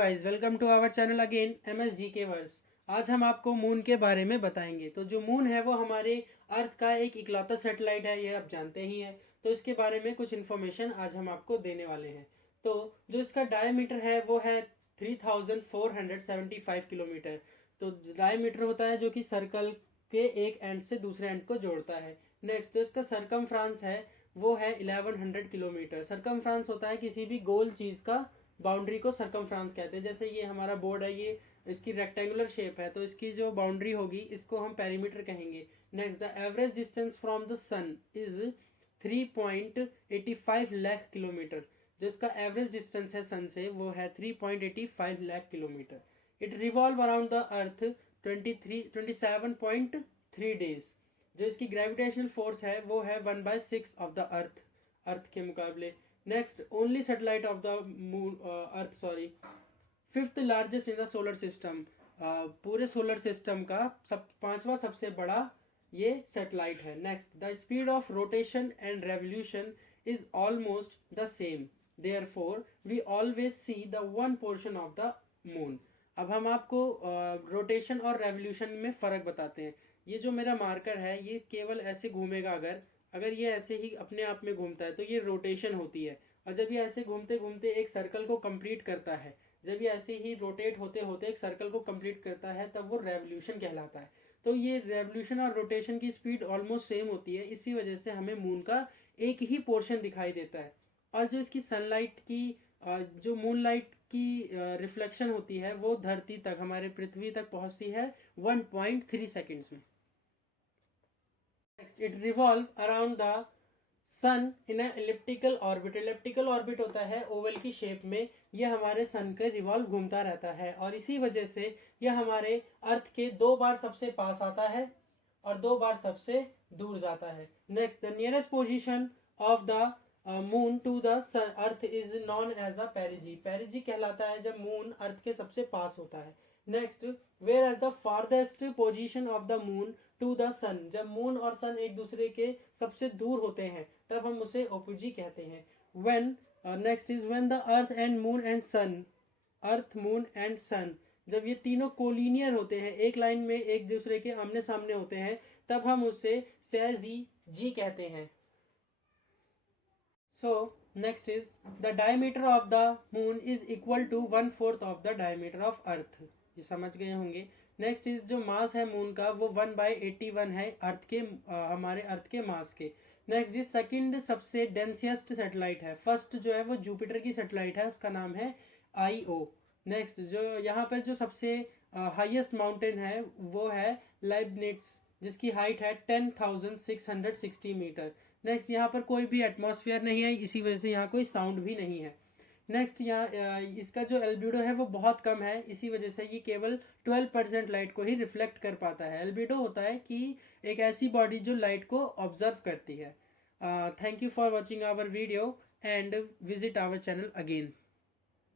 Guys, welcome to our channel again MSG के वर्स। आज हम आपको मून के बारे में बताएंगे। तो जो मून है वो हमारे अर्थ का एक इकलौता सैटेलाइट है, ये आप जानते ही हैं। तो इसके बारे में कुछ इन्फॉर्मेशन आज हम आपको देने वाले हैं। तो जो इसका डायमीटर है वो है 3475 किलोमीटर। तो डायमीटर होता है जो कि सर्कल के एक एंड से दूसरे एंड को जोड़ता है। नेक्स्ट जो इसका सरकमफ्रांस है वो है 1100 किलोमीटर। सरकमफ्रांस होता है किसी भी गोल चीज़ का बाउंड्री को सरकमफ्रांस कहते हैं। जैसे ये हमारा बोर्ड है, ये इसकी रेक्टेंगुलर शेप है, तो इसकी जो बाउंड्री होगी इसको हम पेरीमीटर कहेंगे। Next the average distance from the sun is 3.85 lakh kilometre. जो इसका एवरेज डिस्टेंस है सन से वो है 3.85 lakh kilometre. It revolve around the earth 27.3 days. जो इसकी ग्रेविटेशनल फोर्स है वो है 1/6 ऑफ द अर्थ के मुकाबले। Next only satellite of the moon earth sorry fifth largest in the solar system. पूरे सोलर सिस्टम का पांचवा सबसे बड़ा ये सैटेलाइट है। Next the speed of rotation and revolution is almost the same, therefore we always see the one portion of the moon. अब हम आपको रोटेशन और रेवोल्यूशन में फ़र्क बताते हैं। ये जो मेरा मार्कर है ये केवल ऐसे घूमेगा, अगर ये ऐसे ही अपने आप में घूमता है तो ये रोटेशन होती है। और जब ये ऐसे घूमते घूमते एक सर्कल को कंप्लीट करता है, जब ये ऐसे ही रोटेट होते होते एक सर्कल को कंप्लीट करता है, तब वो रेवोल्यूशन कहलाता है। तो ये रेवोल्यूशन और रोटेशन की स्पीड ऑलमोस्ट सेम होती है, इसी वजह से हमें मून का एक ही पोर्शन दिखाई देता है। और जो इसकी सनलाइट की जो मून लाइट की रिफ्लेक्शन होती है वो धरती तक, हमारे पृथ्वी तक पहुंचती है 1.3 सेकेंड्स में। It revolve around the sun in elliptical orbit. Elliptical orbit होता है ओवल की शेप में, यह हमारे सन के रिवॉल्व घूमता रहता है और इसी वजह से यह हमारे अर्थ के 2 बार सबसे पास आता है और 2 बार सबसे दूर जाता है। Next the nearest position of the moon to the earth is known as a perigee. Perigee कहलाता है जब मून अर्थ के सबसे पास होता है। Next whereas the farthest position of the moon to the sun. जब मून और सन एक दूसरे के सबसे दूर होते हैं तब हम उसे ओपीजी कहते हैं। When next is when the earth and moon and sun, earth moon and sun, जब ये तीनों कोलिनियर होते हैं, एक लाइन में एक दूसरे के आमने सामने होते हैं, तब हम उसे सेजी जी कहते हैं। So next is the diameter of the moon is equal to 1/4 of the diameter of earth. ये समझ गए होंगे। नेक्स्ट इज जो मास है मून का वो 1/81 है अर्थ के हमारे अर्थ के मास के। नेक्स्ट इज सेकंड सबसे डेंसियस्ट सैटेलाइट है। फर्स्ट जो है वो जुपिटर की सैटेलाइट है, उसका नाम है IO। नेक्स्ट जो यहाँ पर जो सबसे हाईएस्ट माउंटेन है वो है लाइबनिट्स, जिसकी हाइट है 10,660 मीटर। नेक्स्ट यहाँ पर कोई भी एटमॉस्फेयर नहीं है, इसी वजह से यहाँ कोई साउंड भी नहीं है। नेक्स्ट यहाँ इसका जो एल्बिडो है वो बहुत कम है, इसी वजह से ये केवल 12% लाइट को ही रिफ्लेक्ट कर पाता है। एल्बिडो होता है कि एक ऐसी बॉडी जो लाइट को ऑब्जर्व करती है। Thank you for watching our video and visit our channel again.